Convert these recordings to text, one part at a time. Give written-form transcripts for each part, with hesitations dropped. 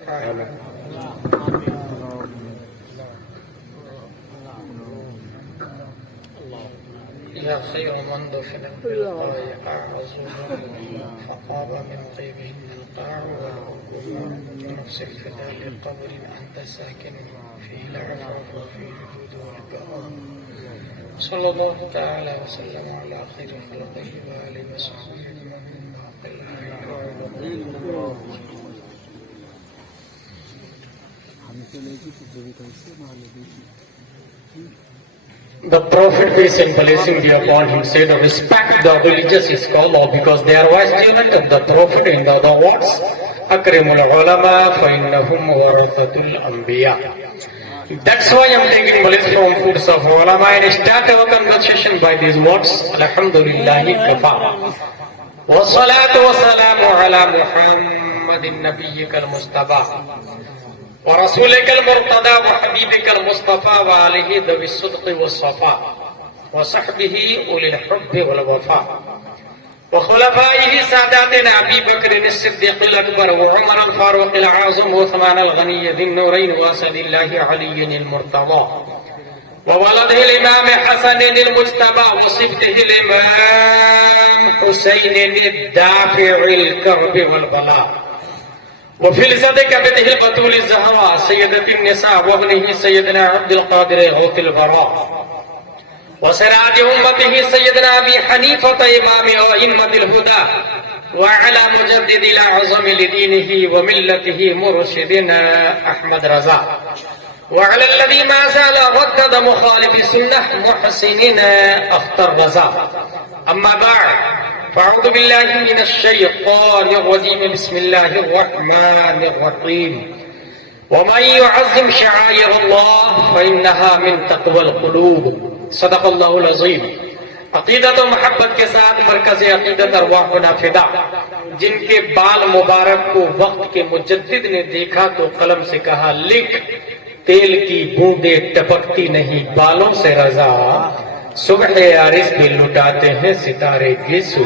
يا خير من دفن بالقاع أعظم فقاب من طيبهن القاع والقبور نفس الفداء لقبر أنت ساكن فيه العفاف وفيه الجود والكرم صلى الله تعالى وسلم على خير خلقه وآله وصحبه أجمعين The Prophet, peace and blessing be upon him, said, respect the religious scholar because they are wise students of the Prophet. In the other words, Akrimul ulama fa innahum warathatul anbiya. That's why I'm taking bless from foods of ulama and start our conversation by these words. Alhamdulillahi kafa. Wa salatu wa salamu ala Muhammadin nabiyyikal mustafa. ورسولك المرتضى وحبيبك المصطفى وآله ذوي الصدق والصفاء وصحبه أولي الحب والوفاء وخلفائه ساداتنا أبي بكر الصديق الأكبر وعمر الفاروق العظيم وعثمان الغني ذي النورين وأسد الله علي المرتضى وولده الإمام حسن المجتبى وصبته الإمام حسين الدافع الكرب والبلاء وفلسة كبده البتول الزهراء سيدة النساء وابنه سيدنا عبد القادر غوث البراء وسراج أمته سيدنا أبي حنيفة إمام أئمة الهدى وعلى مجدد الأعظم لدينه وملته مرشدنا أحمد رضا وعلى الذي ما زال ردد مخالف سنة محسننا أخطر رضا أما بعد فأعوذ بالله من الشيطان الرجيم بسم الله الرحمن الرحيم ومن يعظم شعائر الله فإنها من تقوى القلوب صدق الله العظيم عقیدت و محبت کے ساتھ مرکز عقیدت ارواحنا فدا جن کے بال مبارک کو وقت کے مجدد نے دیکھا تو قلم سے کہا لکھ تیل کی بوندیں ٹپکتی نہیں بالوں سے رضا صبح عارض پہ لٹاتے ہیں ستارے گیسو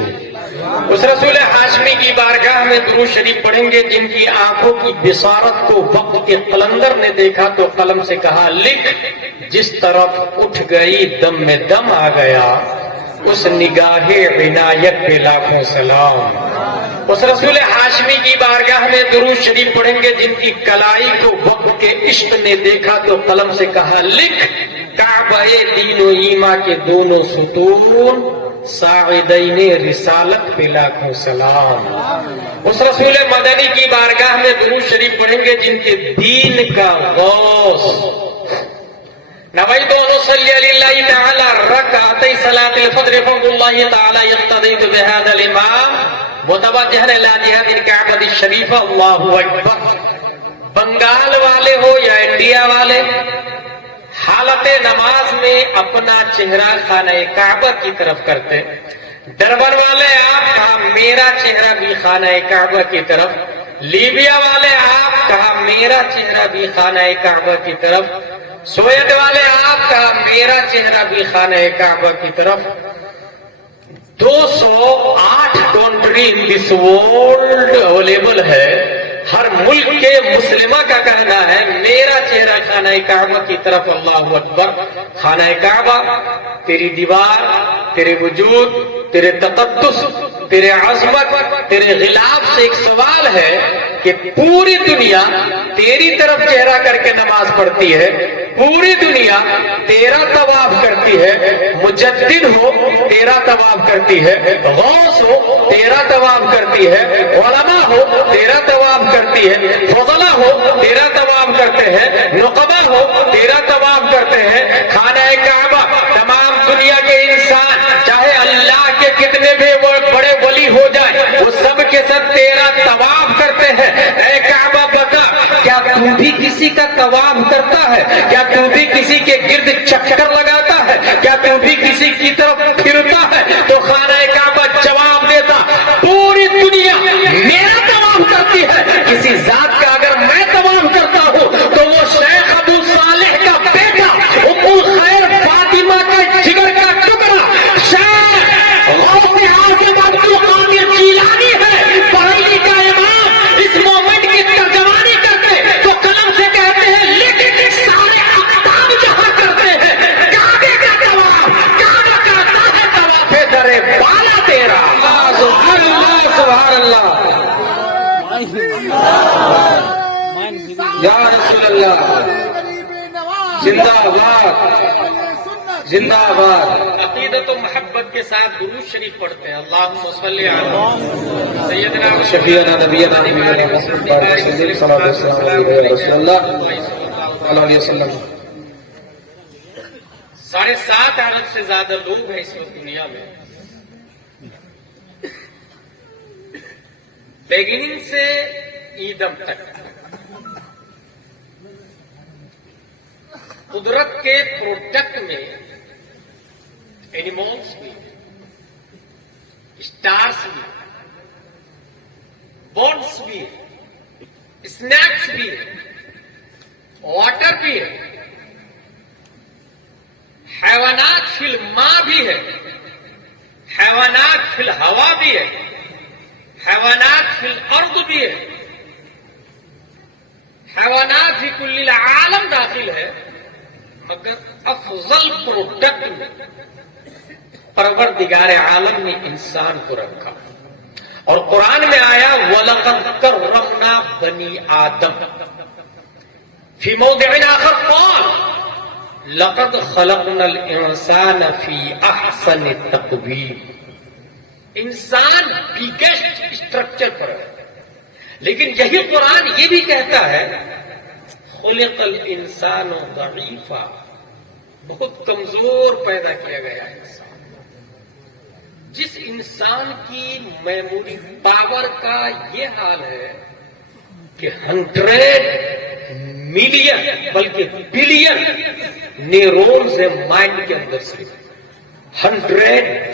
اس رسول ہاشمی کی بارگاہ میں درود شریف پڑھیں گے جن کی آنکھوں کی بصارت کو وقت کے قلندر نے دیکھا تو قلم سے کہا لکھ جس طرف اٹھ گئی دم میں دم آ گیا اس نگاہ عنایت پہ لاکھوں سلام اس رسول ہاشمی کی بارگاہ میں درود شریف پڑھیں گے جن کی کلائی کو وقت کے عشق نے دیکھا تو قلم سے کہا لکھ کعبہ دین و ایمان کے دونوں ستون ساعدین رسالت پہ لاکھوں سلام اس رسول مدنی کی بارگاہ میں درود شریف پڑھیں گے جن کے دین کا غوث نویت ان اصلی للہ تعالی رکعتي صلاة الفجر فالله تعالی یقتدیت بهذا الامام متوجہا الی جہت الکعبۃ الشریفہ اللہ اکبر بنگال والے ہو یا انڈیا والے حالت نماز میں اپنا چہرہ خانہ کعبہ کی طرف کرتے ڈربن والے آپ کہا میرا چہرہ بھی خانہ کعبہ کی طرف لیبیا والے آپ کہا میرا چہرہ بھی خانہ کعبہ کی طرف سویت والے آپ کہا میرا چہرہ بھی خانہ کعبہ کی طرف 208 country in this world available ہے ہر ملک کے مسلمہ کا کہنا ہے میرا چہرہ خانہ کعبہ کی طرف اللہ اکبر خانہ کعبہ تیری دیوار تیرے وجود تیرے تقدس تیرے عظمت تیرے غلاف سے ایک سوال ہے کہ پوری دنیا تیری طرف چہرہ کر کے نماز پڑھتی ہے پوری دنیا تیرا طواف کرتی ہے مجدد ہو تیرا طواف کرتی ہے غوث ہو تیرا طواف کرتی ہے علماء ہو تیرا طواف کرتی ہے فضلہ ہو تیرا طواف کرتے ہیں نقبہ ہو تیرا طواف کرتے ہیں خانہ کعبہ تمام دنیا کے انسان چاہے اللہ کے کتنے بھی بڑے ولی ہو جائے وہ سب کے ساتھ تیرا طواف کرتے ہیں اے کعبہ بتا کیا تو بھی کسی کا طواف کرتا ہے کیا تو بھی کسی کے گرد چکر لگاتا ہے کیا تو بھی کسی کی طرف پھرتا ہے تو خانہ کعبہ جواب دیتا پوری دنیا میرا طواف کرتی ہے کسی ذات کا اگر میں طواف کرتا ہوں تو وہ شیخ ابو صالح کا بیٹا ام الخیر فاطمہ کا جگر کا ٹکڑا شیخ غوث اعظم عبد القادر جیلانی ہے بریلی کا امام اس مومنٹ کی ترجمانی کرتے یا رسول اللہ زندہ باد زندہ باد. عقیدت و محبت کے ساتھ درود شریف پڑھتے ہیں. اللہم صلی علی سیدنا شفیعنا نبینا مولانا رسول اللہ صلی اللہ علیہ وسلم. 7.5 ارب سے زیادہ لوگ ہیں اس وقت دنیا میں. بگننگ سے ایدم تک قدرت کے پروڈکٹ میں اینیملس بھی، اسٹارس بھی، برڈس بھی، اسنیکس بھی، واٹر بھی ہے، حیوانات فی الماء بھی ہے، حیوانات فی الہوا بھی ہے، حیوانات فی الارض بھی ہے، حیوانات فی کل العالم داخل ہے، مگر افضل پروڈکٹ میں پروردگار عالم نے انسان کو رکھا. اور قرآن میں آیا وَلَقَدْ كَرَّمْنَا بَنِي آدَمَ. فی موضع آخر قال لَقَدْ خَلَقْنَا الْإِنسَانَ فِي أَحْسَنِ تَقْوِيمٍ. انسان بگیسٹ اسٹرکچر پر ہے، لیکن یہی قرآن یہ بھی کہتا ہے خلق الانسان ضعیفا، بہت کمزور پیدا کیا گیا ہے انسان. جس انسان کی میموری پاور کا یہ حال ہے کہ 100 ملین بلکہ بلین نیورونز ہیں مائنڈ کے اندر سے. 100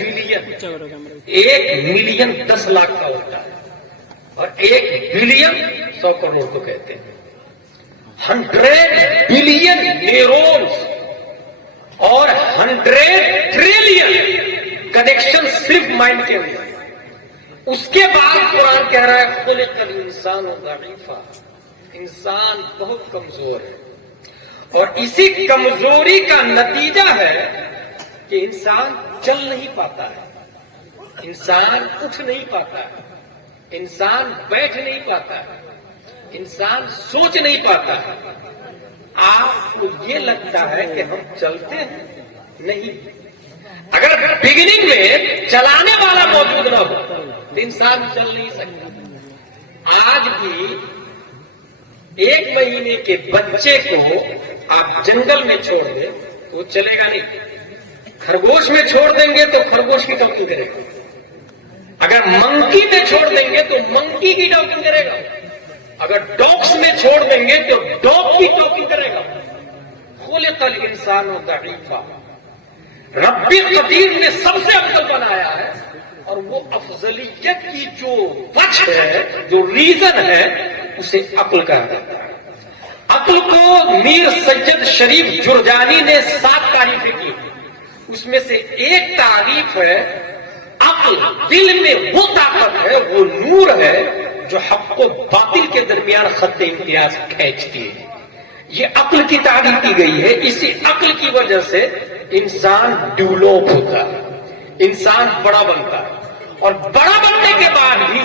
بلین، 1 ملین 10 لاکھ کا ہوتا ہے، اور 1 بلین 100 کروڑ کو کہتے ہیں. 100 بلین نیورونز اور 100 ٹریلین کنیکشن صرف مائنڈ کے اندر. اس کے بعد قرآن کہہ رہا ہے خلق الانسان ضعیفا، انسان بہت کمزور ہے. اور اسی کمزوری کا نتیجہ ہے کہ انسان چل نہیں پاتا ہے، انسان اٹھ نہیں پاتا ہے، انسان بیٹھ نہیں پاتا ہے، انسان سوچ نہیں پاتا ہے. آپ کو یہ لگتا ہے کہ ہم چلتے ہیں؟ نہیں. اگر بگننگ میں چلانے والا موجود نہ ہو تو انسان چل نہیں سکتا. آج بھی 1 مہینے کے بچے کو آپ جنگل میں چھوڑ دیں تو وہ چلے گا نہیں. خرگوش میں چھوڑ دیں گے تو خرگوش کی ٹاکنگ کرے گا. اگر منکی میں چھوڑ دیں گے تو منکی کی ٹاکنگ کرے گا. اگر ڈاگس میں چھوڑ دیں گے تو ڈاگ کی ٹاکنگ کرے گا. خلق الانسان ضعیفا، رب قدیر نے سب سے افضل بنایا ہے، اور وہ افضلیت کی جو وجہ ہے، جو ریزن ہے، اسے عقل کہا جاتا ہے. عقل کو میر سید شریف جرجانی نے 7 تعریفیں کی. اس میں سے ایک تعریف ہے عقل دل میں وہ طاقت ہے، وہ نور ہے جو حق و باطل کے درمیان خط امتیاز کھینچتی ہے. یہ عقل کی تعریف کی گئی ہے. اسی عقل کی وجہ سے انسان ڈیولپ ہوتا ہے، انسان بڑا بنتا ہے، اور بڑا بننے کے بعد بھی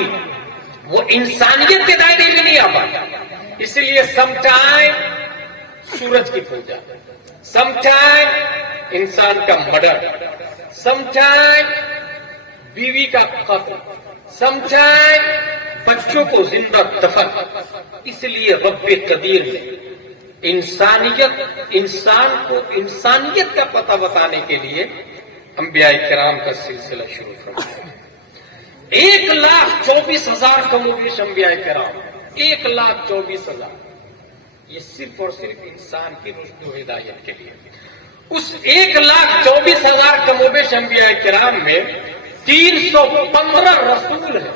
وہ انسانیت کے دائرے میں نہیں آ پاتا. اس لیے سم ٹائم سورج کی پوجا، سم ٹائم انسان کا مرڈر، سم ٹائم بیوی کا قتل، سم ٹائم بچوں کو زندہ دفن. اس لیے رب قدیر نے انسان کو انسانیت کا پتہ بتانے کے لیے انبیاء کرام کا سلسلہ شروع فرمایا. 1,24,000 کم و بیش انبیاء کرام، 1,24,000. یہ صرف اور صرف انسان کی رشد و ہدایت کے لیے. اس 1,24,000 کم و بیش انبیاء کرام میں 315 رسول ہیں،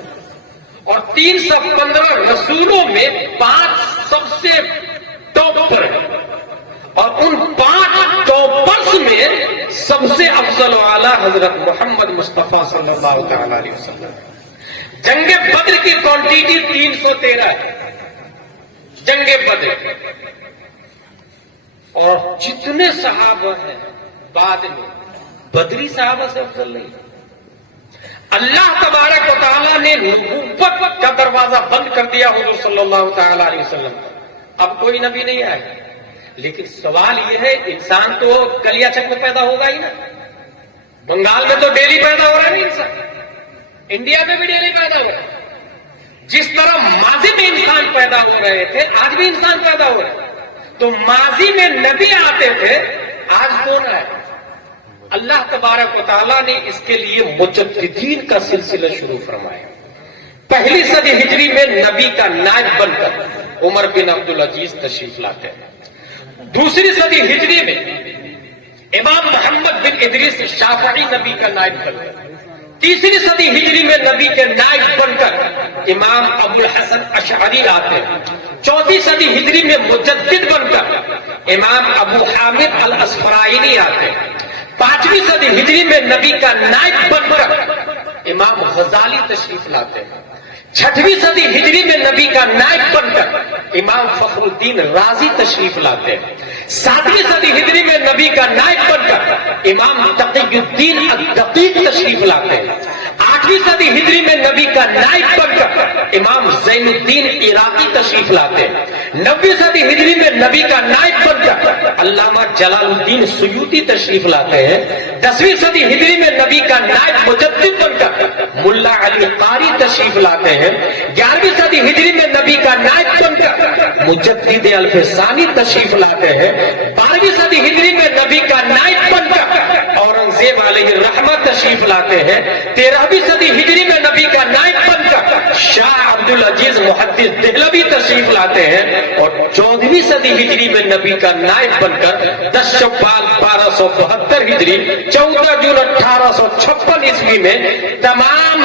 اور 315 رسولوں میں 5 سب سے ٹاپر ہیں. اور ان 5 ٹاپرز میں سب سے افضل و اعلیٰ حضرت محمد مصطفیٰ صلی اللہ تعالی علیہ وسلم. جنگ بدر کی کوانٹیٹی 313 ہے، جنگ بدر. اور جتنے صحابہ ہیں بعد میں بدری صحابہ سے افضل نہیں. اللہ تبارک و تعالیٰ نے نبوت کا دروازہ بند کر دیا حضور صلی اللہ تعالی علیہ وسلم. اب کوئی نبی نہیں آئے. لیکن سوال یہ ہے انسان تو کلیا چک میں پیدا ہوگا ہی نا. بنگال میں تو ڈیلی پیدا ہو رہا ہے نا انسان, انڈیا میں بھی ڈیلی پیدا ہو رہا ہے. جس طرح ماضی میں انسان پیدا ہو رہے تھے آج بھی انسان پیدا ہو رہا ہے. تو ماضی میں نبی آتے تھے, آج کون آئے؟ اللہ تبارک و تعالیٰ نے اس کے لیے مجددین کا سلسلہ شروع فرمایا. پہلی صدی ہجری میں نبی کا نائب بن کر عمر بن عبدالعزیز تشریف لاتے ہیں. دوسری صدی ہجری میں امام محمد بن ادریس شافعی نبی کا نائب بن کر. تیسری صدی ہجری میں نبی کے نائب بن کر امام ابو الحسن اشعری آتے ہیں. چوتھی صدی ہجری میں مجدد بن کر امام ابو حامد الاسفرائینی آتے ہیں. پانچویں صدی ہجری میں نبی کا نائب بن کر امام غزالی تشریف لاتے ہیں. چھٹویں صدی ہجری میں نبی کا نائب بن کر امام فخر الدین رازی تشریف لاتے ہیں. ساتویں صدی ہجری میں نبی کا نائب بن کر امام تقی الدین الدقیق تشریف لاتے ہیں. آٹھویں صدی ہجری میں نبی کا نائب بن کر امام زین الدین عراقی تشریف لاتے ہیں. نویں صدی ہجری میں نبی کا نائب بن کر علامہ جلال الدین سیوطی تشریف لاتے ہیں. 10ویں صدی ہجری میں نبی کا نائب مجدد بن کر ملا علی قاری تشریف لاتے ہیں. 11ویں صدی ہجری میں نبی کا نائب بن کر مجدد الف ثانی تشریف لاتے ہیں. 12ویں صدی ہجری میں نبی کا نائب بن کر اورنگزیب علیہ الرحمہ تشریف لاتے ہیں. 13ویں صدی ہجری میں نبی کا نائب بن کر شاہ عبد العزیز محدث دہلوی تشریف لاتے ہیں. اور 14ویں صدی ہجری میں نبی کا نائب بن کر 10 شوال 1272 ہجری 14 جون 1856 عیسوی میں تمام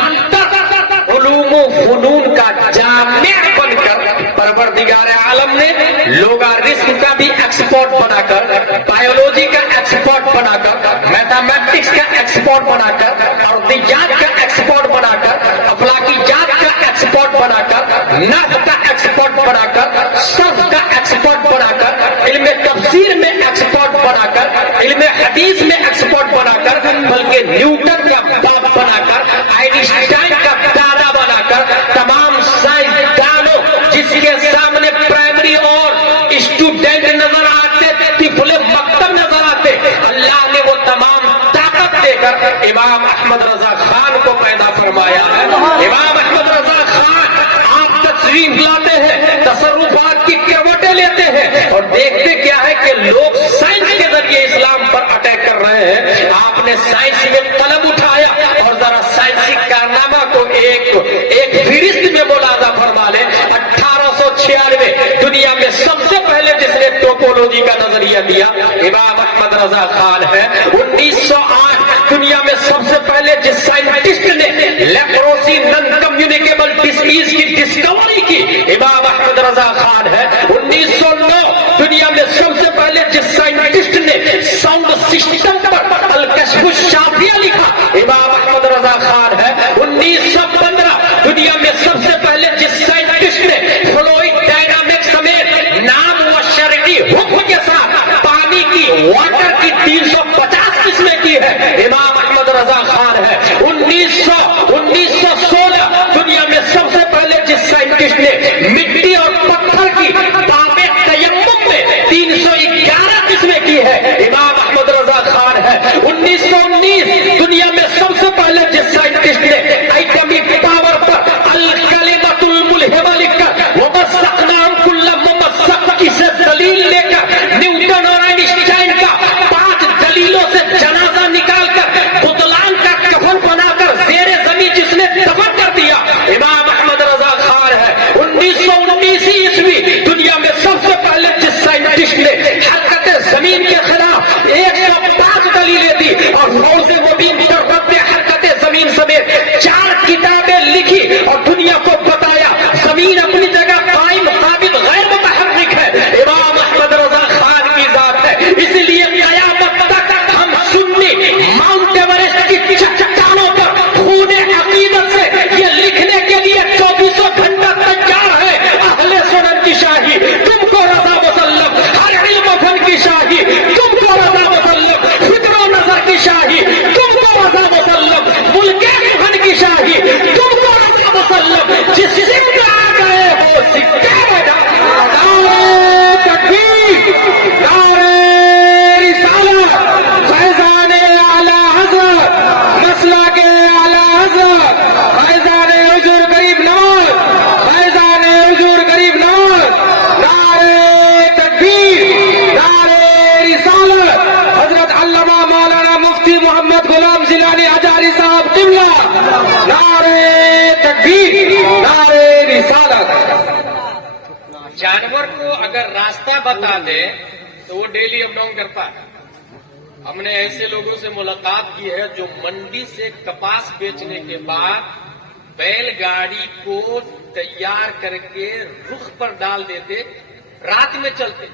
علوم و فنون کا جامع بن کر پروردگار عالم نے لوگارثم کا بھی ایکسپورٹ بنا کر, بایولوجی کا ایکسپورٹ بنا کر, میتھمیٹکس کا ایکسپورٹ بنا کر, ارضیات کا ایکسپورٹ بنا کر, افلاکیات کا ایکسپورٹ بنا کر, نحو کا ایکسپورٹ بنا کر, صرف کا ایکسپورٹ بنا کر, علم تفسیر میں ایکسپورٹ بنا کر, علم حدیث میں ایکسپورٹ بنا کر, بلکہ نیوٹن کا باپ بنا کر, آئنسٹائن کا دادا بنا کر, تمام سائنسدانوں جس کے سامنے پرائمری اور اسٹوڈنٹ نظر آتے, طفل مکتب نظر آتے, اللہ نے وہ تمام طاقت دے کر امام احمد رضا خان کو پیدا فرمایا ہے. امام احمد رضا خان آپ تشریف لاتے ہیں, تصرفات کی کروٹیں لیتے ہیں اور دیکھتے کیا ہے کہ لوگ سائنس کے ذریعے اسلام پر اٹیک کر رہے ہیں. آپ نے سائنس میں قلم اٹھایا اور ذرا سائنسی کارنامہ کو ایک فہرست میں ملاحظہ فرما لیں. 1896 دنیا میں سب سے پہلے جس نے ٹوپولوجی کا نظریہ دیا امام احمد رضا خان ہے. 1908 دنیا میں سب سے پہلے جس سائنٹسٹ نے لیپروسی نن کمیونیکیبل ڈیزیز کی ڈسکوری کی امام احمد رضا خان ہے. 1909 دنیا میں سب سے پہلے جس سائنٹسٹ نے ساؤنڈ سسٹم پر الکشف الشافیہ لکھا امام احمد رضا خان ہے. 1915 دنیا میں سب سے پہلے جس سائنٹسٹ نے فلوئڈ ڈائنامکس سمیت نام و شرعی حکم کے ساتھ پانی کی واٹر کی 350 قسمیں کی ہے امام احمد رضا خان ہے. 1916 دنیا میں سب سے پہلے جس سائنٹسٹ نے مٹی اور پتھر کی اگر راستہ بتا دے تو وہ ڈیلی اپ ڈاؤن کرتا ہے. ہم نے ایسے لوگوں سے ملاقات کی ہے جو منڈی سے کپاس بیچنے کے بعد بیل گاڑی کو تیار کر کے رخ پر ڈال دیتے, رات میں چلتے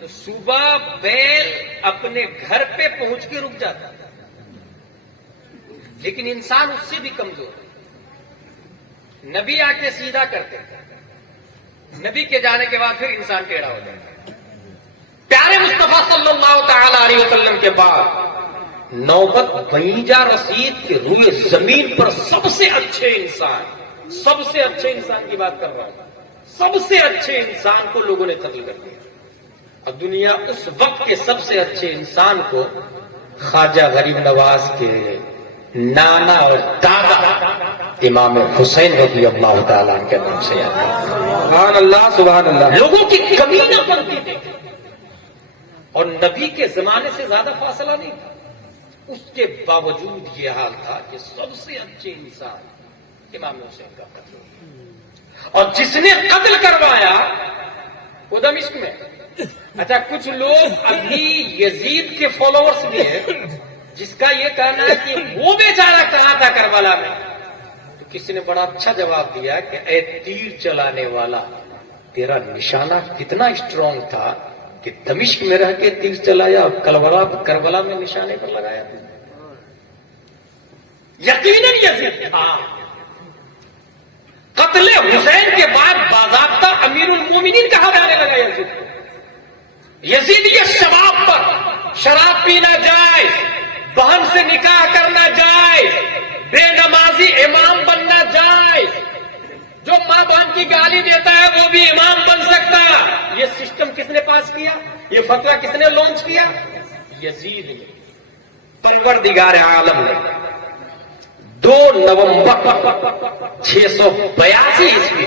تو صبح بیل اپنے گھر پہ پہنچ کے رک جاتا. لیکن انسان اس سے بھی کمزور ہے. نبی آ کے سیدھا کرتے, نبی کے جانے کے بعد پھر انسان ٹیڑھا ہو جاتا. پیارے مصطفیٰ صلی اللہ تعالی علیہ وسلم کے بعد نوبت بھیجا رسید کے روئے زمین پر سب سے اچھے انسان کی بات کر رہا ہوں, سب سے اچھے انسان کو لوگوں نے قتل کر دیا. اور دنیا اس وقت کے سب سے اچھے انسان کو خواجہ غریب نواز کے نانا اور دادا امام حسین رضی اللہ تعالیٰ کے نام سے یاد ہے. سبحان اللہ سبحان اللہ. لوگوں کی کمی نہ بنتی تھی اور نبی کے زمانے سے زیادہ فاصلہ نہیں تھا. اس کے باوجود یہ حال تھا کہ سب سے اچھے انسان امام حسین کا قتل ہوا. اور جس نے قتل کروایا وہ دمشق میں. اچھا, کچھ لوگ ابھی یزید کے فالوورز بھی ہیں جس کا یہ کہنا ہے کہ وہ بیچارہ کہاں تھا کربلا میں. تو کسی نے بڑا اچھا جواب دیا کہ اے تیر چلانے والا, تیرا نشانہ کتنا اسٹرانگ تھا کہ دمشق میں رہ کے تیر چلایا اور کربلا میں نشانے پر لگایا. یقیناً یزید تھا. قتل حسین کے بعد باضابطہ امیر المومنین کہا جانے لگا یزید کو. یزید یہ شباب پر شراب پینا جائز, بہن سے نکاح کرنا جائز, بے نمازی امام بننا جائز, جو ماں بہن کی گالی دیتا ہے وہ بھی امام بن سکتا. یہ سسٹم کس نے پاس کیا, یہ فتویٰ کس نے لانچ کیا؟ یزید نے. پروردگار عالم نے 2 نومبر 682 عیسوی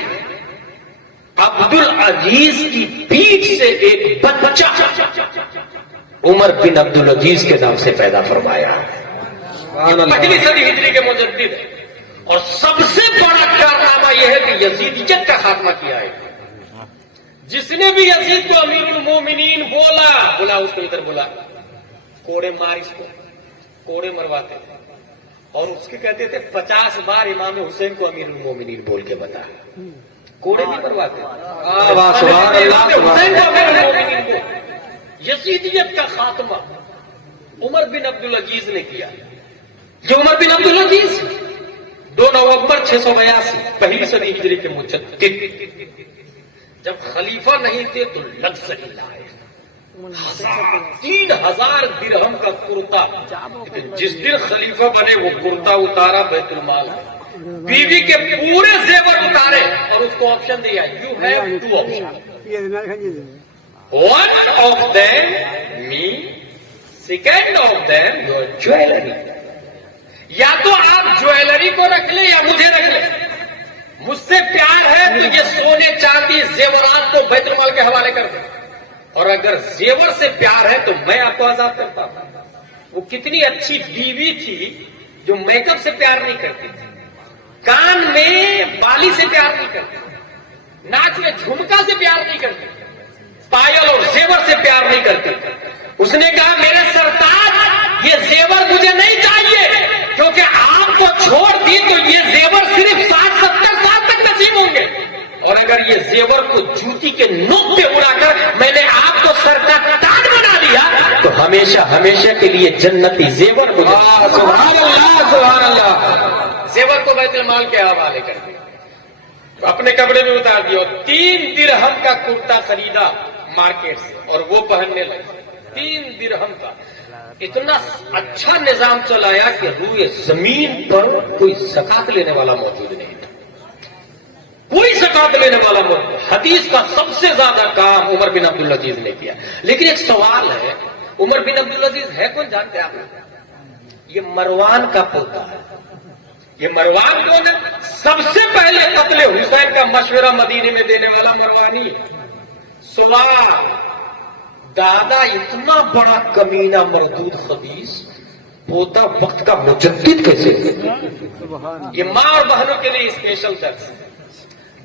عبد العزیز کی پیٹھ سے ایک بچہ عمر بن عبد العزیز کے نام سے پیدا فرمایا. پہلی صدی ہجری کے مجدد ہے. اور سب سے بڑا کارنامہ یہ ہے کہ یزیدیت کا خاتمہ کیا ہے. جس نے بھی یزید کو امیر المومنین بولا اس کو ادھر بولا, کوڑے مار, اس کو کوڑے مرواتے تھے اور اس کے کہتے تھے 50 بار امام حسین کو امیر المومنین بول کے بتا. کوڑے بھی مرواتے حسین کو امیر المومنین کو. یزیدیت کا خاتمہ عمر بن عبد العزیز نے کیا. یہ عمر بن عبد العزیز 2 نومبر 682 پہلی صدی ہجری کے مجدد جب خلیفہ نہیں تھے تو لگ سکے لائے 3000 درہم کا کرتا. جس دن خلیفہ بنے وہ کرتا اتارا بیت المال میں, بیوی کے پورے زیور اتارے اور اس کو آپشن دیا, you have 2 option. One of them me, second of them your jewelry. یا تو آپ جویلری کو رکھ لیں یا مجھے رکھ لیں. مجھ سے پیار ہے تو یہ سونے چاندی زیورات کو بیت المال کے حوالے کر دیں, اور اگر زیور سے پیار ہے تو میں آپ کو آزاد کرتا ہوں. وہ کتنی اچھی بیوی تھی جو میک اپ سے پیار نہیں کرتی تھی, کان میں بالی سے پیار نہیں کرتی, ناک میں جھمکا سے پیار نہیں کرتی, پائل اور زیور سے پیار نہیں کرتی. اس نے کہا میرے سرتاج یہ زیور مجھے نہیں چاہیے, کیونکہ آپ کو چھوڑ دی تو یہ زیور صرف 60-70 سال تک نصیب ہوں گے, اور اگر یہ زیور کو جوتی کے نوک پہ اڑا کر میں نے آپ کو سر کا تاج بنا دیا تو ہمیشہ ہمیشہ کے لیے جنتی زیور کو. سبحان اللہ سبحان اللہ. زیور کو بیت المال کے حوالے کر دیا, اپنے کپڑے میں اتار دیا, 3 درہم کا کرتا خریدا مارکیٹ سے اور وہ پہننے لگا. 3 درہم کا اتنا اچھا نظام چلایا کہ روئے زمین پر کوئی زکات لینے والا موجود نہیں تھا, کوئی زکات لینے والا موجود. حدیث کا سب سے زیادہ کام عمر بن عبد العزیز نے کیا. لیکن ایک سوال ہے, عمر بن عبد العزیز ہے کون جانتے آپ؟ یہ مروان کا پوتا ہے. یہ مروان کون ہے؟ سب سے پہلے قتل حسین کا مشورہ مدینے میں دینے والا مروانی ہے. سوال, دادا اتنا بڑا کمینہ مردود خبیث, پوتا وقت کا مجدد کیسے؟ یہ ماں اور بہنوں کے لیے اسپیشل درس.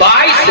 22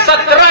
17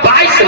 22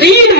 3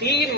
3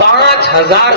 5000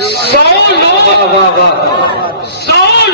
100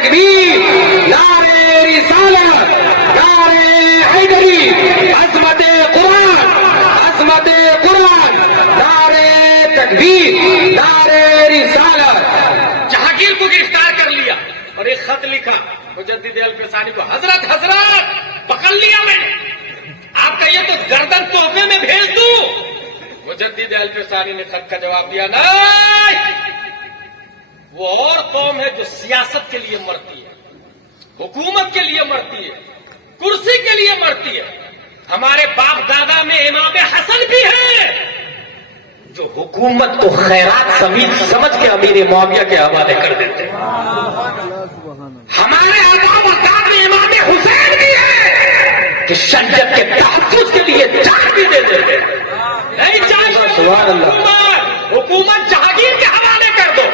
تکبیر، نعرے رسالت، نعرے حیدری، عظمت قرآن، عظمت قرآن، نعرے تکبیر، نعرے رسالت۔ جہانگیر کو گرفتار کر لیا اور ایک خط لکھا مجدد الفسانی کو، حضرت پکڑ لیا میں نے، آپ کا یہ تو گردن تحفے میں بھیج دوں۔ مجدد الفسانی نے خط کا جواب دیا، نہیں، وہ اور قوم ہے جو سیاست کے لیے مرتی ہے، حکومت کے لیے مرتی ہے، کرسی کے لیے مرتی ہے۔ ہمارے باپ دادا میں امام حسن بھی ہے جو حکومت کو خیرات سمجھ کے امیر معاویہ کے حوالے کر دیتے ہیں۔ ہمارے آبا اجداد میں امام حسین بھی ہے کہ شریعت کے تحفظ کے لیے جان بھی دے دیتے ہیں۔ نہیں چاہیے سبحان اللہ۔ حکومت جہانگیر کے حوالے کر دو،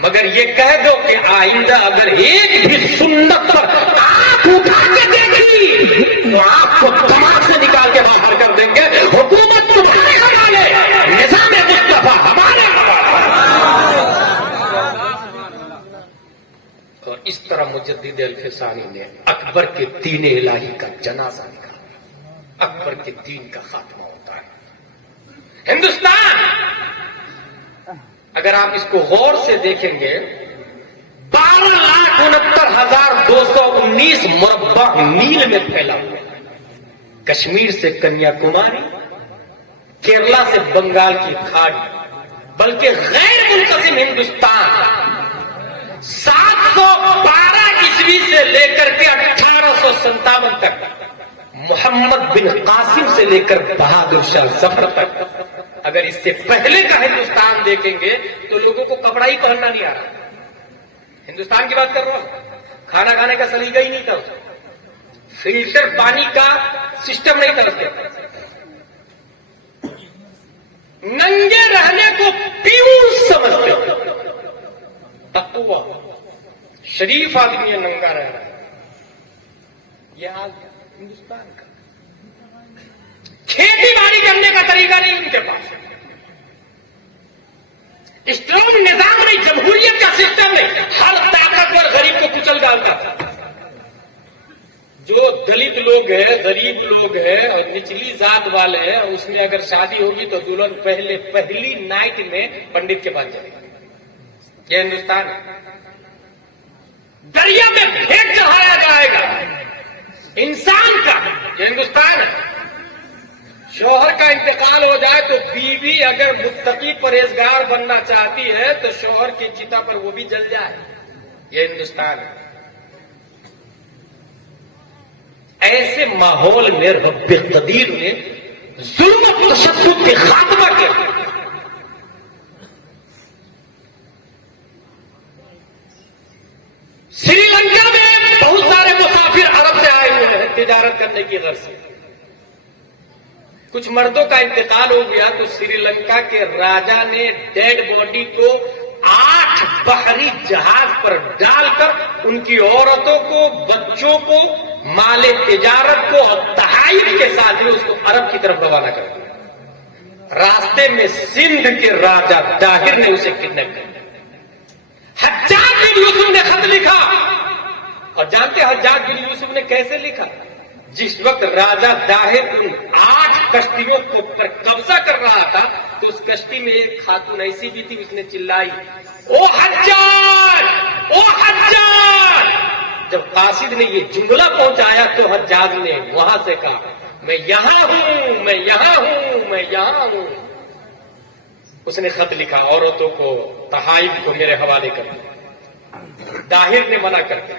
مگر یہ کہہ دو کہ آئندہ اگر ایک بھی سنت پر آنکھ اٹھا کے دیکھی تو آپ کو دماغ سے نکال کے باہر کر دیں گے۔ حکومت تمہارے حوالے، نظام مصطفیٰ ہمارے حوالے۔ اور اس طرح مجدد الفسانی نے اکبر کے دین الہی کا جنازہ نکالا۔ اکبر کے دین کا خاتمہ ہوتا ہے۔ ہندوستان اگر آپ اس کو غور سے دیکھیں گے 12,69,219 مربع میل میں پھیلا ہوا ہے۔ کشمیر سے کنیا کماری، کیرلا سے بنگال کی کھاڑی، بلکہ غیر منقسم ہندوستان 712 عیسوی سے لے کر کے 1857 تک، محمد بن قاسم سے لے کر بہادر شاہ ظفر تک، اگر اس سے پہلے کا ہندوستان دیکھیں گے تو لوگوں کو کپڑا ہی پہننا نہیں آ رہا۔ ہندوستان کی بات کر رہا ہوں، کھانا کھانے کا سلیقہ ہی نہیں تھا، فلٹر پانی کا سسٹم نہیں تھا، ننگے رہنے کو پیور سمجھتے ہو، تقویٰ، شریف آدمی ہے ننگا رہ رہا ہے۔ یہ حال ہے ہندوستان کا۔ کھیتی باڑی کرنے کا طریقہ نہیں ان کے پاس، اسٹرانگ نظام نہیں، جمہوریت کا سسٹم نہیں، ہر طاقتور غریب کو کچل ڈالتا تھا۔ جو دلت لوگ ہیں، غریب لوگ ہیں اور نچلی ذات والے ہیں، اس میں اگر شادی ہوگی تو دلہن پہلی نائٹ میں پنڈت کے پاس جائے گا۔ یہ ہندوستان ہے۔ دریا میں بھیٹ چڑھایا جائے گا انسان کا، یہ ہندوستان ہے۔ شوہر کا انتقال ہو جائے تو بیوی اگر متقی پرہیزگار بننا چاہتی ہے تو شوہر کی چتا پر وہ بھی جل جائے، یہ ہندوستان ہے۔ ایسے ماحول میں رب قدیر نے ظلم و تشدد کے خاتمہ کیا۔ سری لنکا میں بہت سارے مسافر عرب سے آئے ہوئے ہیں تجارت کرنے کی غرض سے۔ کچھ مردوں کا انتقال ہو گیا تو سری لنکا کے راجا نے ڈیڈ باڈی کو 8 بحری جہاز پر ڈال کر ان کی عورتوں کو، بچوں کو، مال تجارت کو اور تحائف کے ساتھ ہی اس کو عرب کی طرف روانہ کر دیا۔ راستے میں سندھ کے راجا طاہر نے اسے کڈنیپ کر دیا۔ حجاج بن یوسف نے خط لکھا، اور جانتے حجاج بن یوسف نے کیسے لکھا؟ جس وقت راجا طاہر ان 8 کشتیوں پر قبضہ کر رہا تھا تو اس کشتی میں ایک خاتون ایسی بھی تھی، اس نے چلائی، او حجاج، او حجاج۔ جب قاصد نے یہ جملہ پہنچایا تو حجاج نے وہاں سے کہا، میں یہاں ہوں، میں یہاں ہوں، میں یہاں ہوں۔ اس نے خط لکھا، عورتوں کو، تحائف کو میرے حوالے کر دیا۔ طاہر نے منع کر دیا۔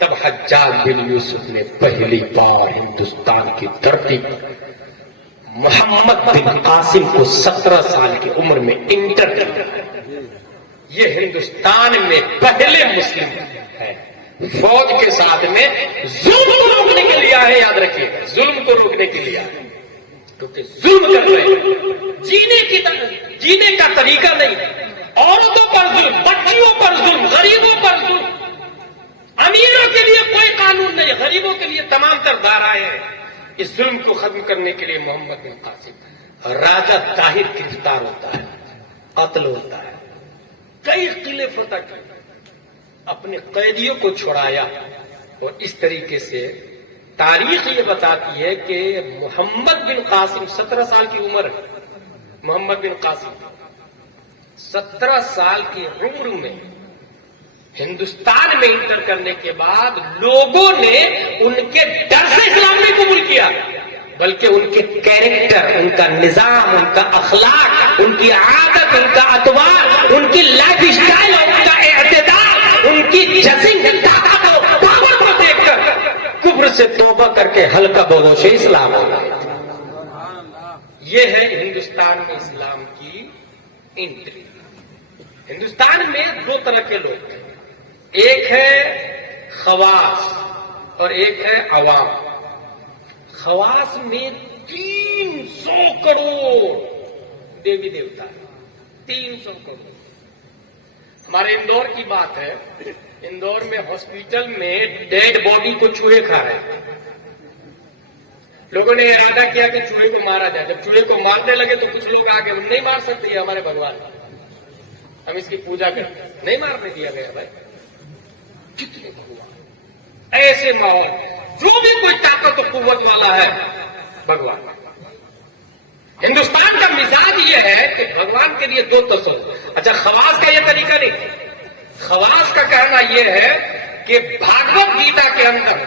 تب حجاج بن یوسف نے پہلی بار ہندوستان کی دھرتی پر محمد بن قاسم کو 17 سال کی عمر میں انٹر کیا۔ یہ ہندوستان میں پہلے مسلم ہے فوج کے ساتھ میں ظلم کو روکنے کے لیے آئے، یاد رکھیے، ظلم کو روکنے کے لیے آئے، کیونکہ ظلم کر رہے ہیں، جینے کا طریقہ نہیں، عورتوں پر ظلم، بچیوں پر ظلم، غریبوں پر ظلم۔ امیروں کے لیے کوئی قانون نہیں، غریبوں کے لیے تمام تر دھارائیں ہیں۔ اس ظلم کو ختم کرنے کے لیے محمد بن قاسم، راجا طاہر گرفتار ہوتا ہے، قتل ہوتا ہے، کئی قلعے فتح کیے، اپنے قیدیوں کو چھڑایا. اور اس طریقے سے تاریخ یہ بتاتی ہے کہ محمد بن قاسم 17 سال کی عمر ہے. محمد بن قاسم 17 سال کی عمر میں ہندوستان میں انٹر کرنے کے بعد لوگوں نے ان کے ڈر سے اسلام نہیں قبول کیا، بلکہ ان کے کیریکٹر، ان کا نظام، ان کا اخلاق، ان کی عادت، ان کا اطوار، ان کی لائف اسٹائل، ان کا اعتدال، ان کی جسنگ طاقت اور پاور کو دیکھ کر کفر سے توبہ کر کے ہلکا بولوش اسلام ہو گئے. یہ ہے ہندوستان میں اسلام کی انٹری. ہندوستان میں دو طرح کے لوگ ہیں، ایک ہے خواص اور ایک ہے عوام. خواص میں 300 کروڑ دیوی دیوتا ہے. 300 کروڑ. ہمارے اندور کی بات ہے، اندور میں ہاسپٹل میں ڈیڈ باڈی کو چوہے کھا رہے ہیں. لوگوں نے ارادہ کیا کہ چوہے کو مارا جائے. جب چوہے کو مارنے لگے تو کچھ لوگ آگے نہیں مار سکتے، یہ ہمارے بھگوان، ہم اس کی پوجا کرتے ہیں. نہیں مارنے دیا گیا بھائی. کتنے بھگوان، ایسے ماحول، جو بھی کوئی طاقت و قوت والا ہے بھگوان. ہندوستان کا مزاج یہ ہے کہ بھگوان کے لیے دو تصور. اچھا، خواص کا یہ طریقہ نہیں. خواص کا کہنا یہ ہے کہ بھاگوت گیتا کے اندر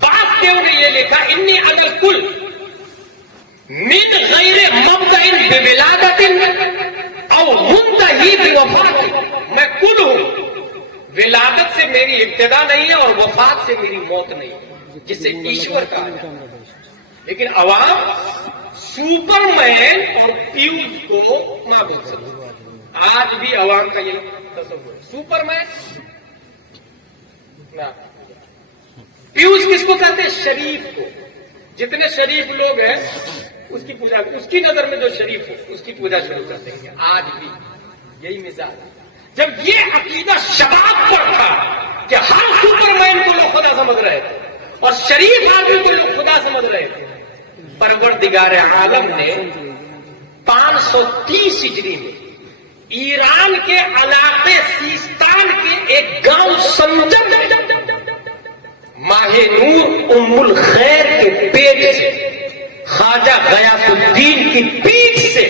باسدیو نے یہ لکھا، انی اگر کل من غیر مبدئ بولادت او منتہی بوفات، میں کل ہوں، ولادت سے میری ابتدا نہیں ہے اور وفات سے میری موت نہیں ہے، جسے ایشور کہا جاتا ہے. لیکن عوام سپر مین اور پیوز کو نہ بول سکتے. آج بھی عوام کا یہ تصور، سپر مین نہ. پیوز کس کو کہتے ہیں؟ شریف کو. جتنے شریف لوگ ہیں اس کی پوجا، اس کی نظر میں جو شریف ہو اس کی پوجا شروع کر دیں گے. آج بھی یہی مثال ہے. جب یہ عقیدہ شباب پر تھا کہ ہر سپر مین کو لوگ خدا سمجھ رہے تھے اور شریف آدمی کو لوگ خدا سمجھ رہے تھے، پروردگار عالم نے 530 ہجری میں ایران کے علاقے سیستان کے ایک گاؤں سنجر ماہ نور ام الخیر کے پیٹ سے، خواجہ غیاث الدین کی پیٹھ سے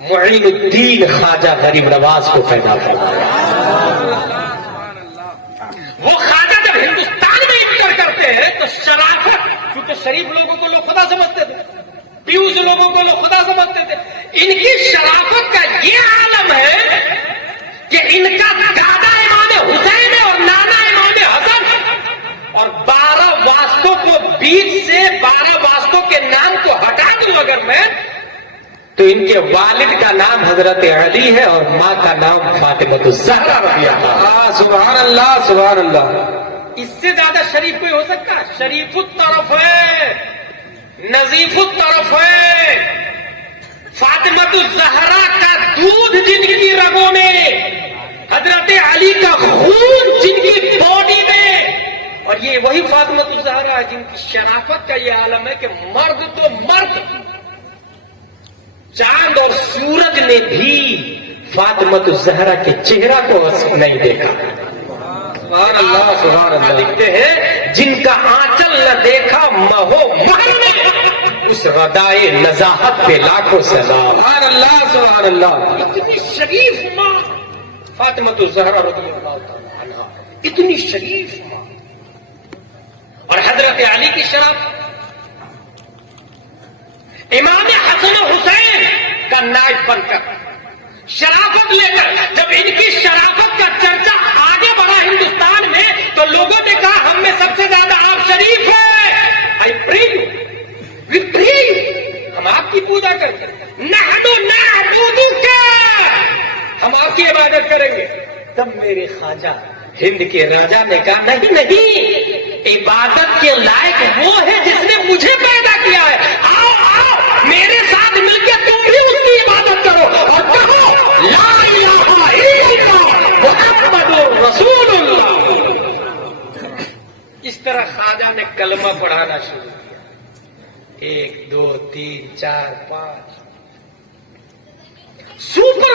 معین الدین خواجہ غریب نواز کو پیدا فرمایا. وہ خواجہ جب ہندوستان میں انٹر کرتے ہیں تو شرافت، کیونکہ شریف لوگوں کو لوگ خدا سمجھتے تھے، پیوز لوگوں کو لوگ خدا سمجھتے تھے، ان کی شرافت کا یہ عالم ہے کہ ان کا دادا امام حسین ہے اور نانا امام حسن، اور 12 واسطوں کو بیچ سے 12 واسطوں کے نام کو ہٹا دوں اگر میں، تو ان کے والد کا نام حضرت علی ہے اور ماں کا نام فاطمہ الزہرا رضی اللہ عنہا. سبحان اللہ، سبحان اللہ. اس سے زیادہ شریف کوئی ہو سکتا ہے؟ شریف الطرف ہے، نظیف الطرف ہے. فاطمہ الزہرا کا دودھ جن کی رگوں میں، حضرت علی کا خون جن کی باڈی میں، اور یہ وہی فاطمہ الزہرا جن کی شرافت کا یہ عالم ہے کہ مرد تو مرد، چاند اور سورج نے بھی فاطمہ الزہرا کے چہرہ کو نہیں دیکھا. سبحان اللہ، سبحان اللہ. لکھتے ہیں جن کا آنچل نہ دیکھا مہو مہر نے، اس ردائے نزاہت پہ لاکھوں سلام. سبحان اللہ، سبحان اللہ. اتنی شریف ماں فاطمہ الزہرا رضی اللہ تعالی عنہا، اتنی شریف ماں. اور حضرت علی کی شرافت، امام حسن و حسین کا نائب بن کر شرافت لے کر جب ان کی شرافت کا چرچا آگے بڑھا ہندوستان میں تو لوگوں نے کہا ہم میں سب سے زیادہ آپ شریف ہیں. I pray you. We pray you. ہم آپ کی پوجا کرتے ہیں. نعبدک، ہم آپ کی عبادت کریں گے. تب میرے خواجہ ہند کے راجا نے کہا نہیں، عبادت کے لائق وہ ہے جس نے مجھے پیدا کیا ہے. آؤ آؤ میرے ساتھ مل کے تم بھی اس کی عبادت کرو اور کہو لا الہ الا اللہ محمد رسول اللہ. اس طرح خواجہ نے کلمہ پڑھانا شروع کیا. 1 2 3 4 5 سپر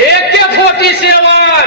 AK-47,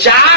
4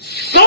100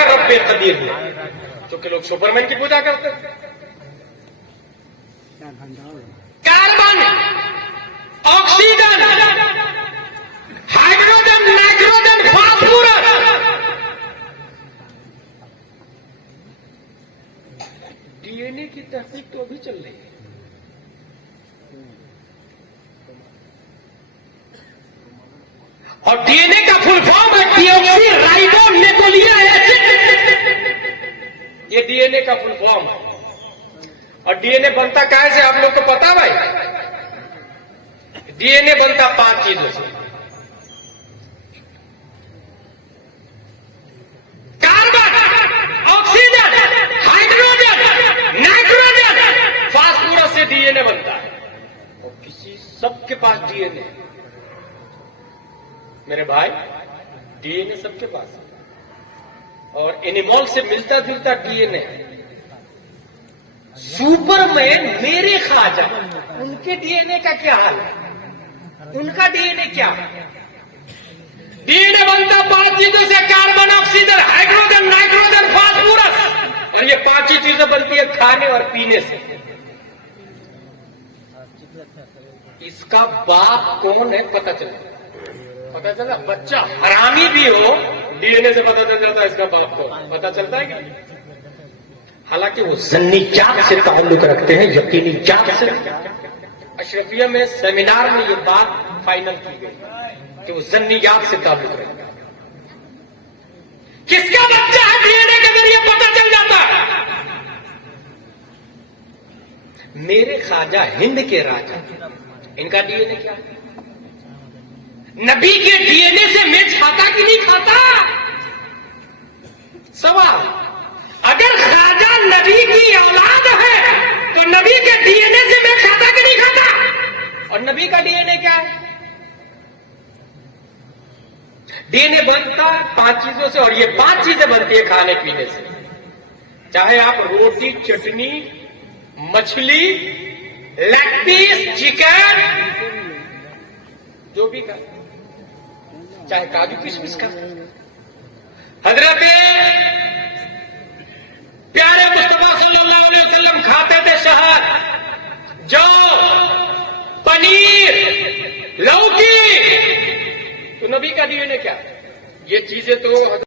کر رب قدیر میں، چونکہ لوگ سپرمین کی پوجا کرتے ہیں. Carbon, oxygen, hydrogen, nitrogen, phosphorus, D N A کی تحقیق تو ابھی چل رہی ہے. اور ڈی این اے کا فل فارم ہے ڈی آکسی رائبو نیوکلیا ایسڈ. یہ ڈی این اے کا فل فارم ہے. اور ڈی این اے بنتا کہاں سے آپ لوگ کو پتا بھائی؟ ڈی این اے بنتا 5 چیزوں سے. Carbon, oxygen, hydrogen, nitrogen, phosphorus سے ڈی این اے بنتا ہے. اور کسی سب کے پاس ڈی این اے، میرے بھائی ڈی این اے سب کے پاس ہے. اور اینیمال سے ملتا جلتا ڈی این اے. سپر مین میرے خواجہ، ان کے ڈی این اے کا کیا حال ہے؟ ان کا ڈی این اے کیا ہے؟ ڈی این اے بنتا 5 چیزوں سے، carbon, oxygen, hydrogen, nitrogen, phosphorus. اور یہ 5 ہی چیزیں بنتی ہے کھانے اور پینے سے. اس کا باپ کون ہے پتہ چلا بچہ حرامی بھی ہو ڈی این اے سے پتہ چل جاتا ہے اس کا باپ کو. پتہ چلتا ہے کہ حالانکہ وہ ضنیات سے تعلق رکھتے ہیں، یقینی جات سے. اشرفیہ میں سیمینار میں یہ بات فائنل کی گئی کہ وہ ضنیات سے تعلق رکھتے ہیں. کس کا بچہ ہے ڈی این اے کے ذریعے پتہ چل جاتا ہے. میرے خواجہ ہند کے راجا، ان کا ڈی این اے کیا ہے؟ نبی کے ڈی این اے سے میچ کھاتا کہ نہیں کھاتا؟ سوال. اگر خواجہ نبی کی اولاد ہے تو نبی کے ڈی این اے سے میچ کھاتا کہ نہیں کھاتا؟ اور نبی کا ڈی این اے کیا ہے؟ ڈی این اے بنتا 5 چیزوں سے، اور یہ 5 چیزیں بنتی ہے کھانے پینے سے. چاہے آپ روٹی، چٹنی، مچھلی، لیگ پیس، چکن، جو بھی کھائے، چاہے کاجو کشمش کھائے. حضرت پیارے مصطفیٰ صلی اللہ علیہ وسلم کھاتے تھے شہد، جو، پنیر، لوکی. تو نبی کا ڈی این اے کیا؟ یہ چیزیں تو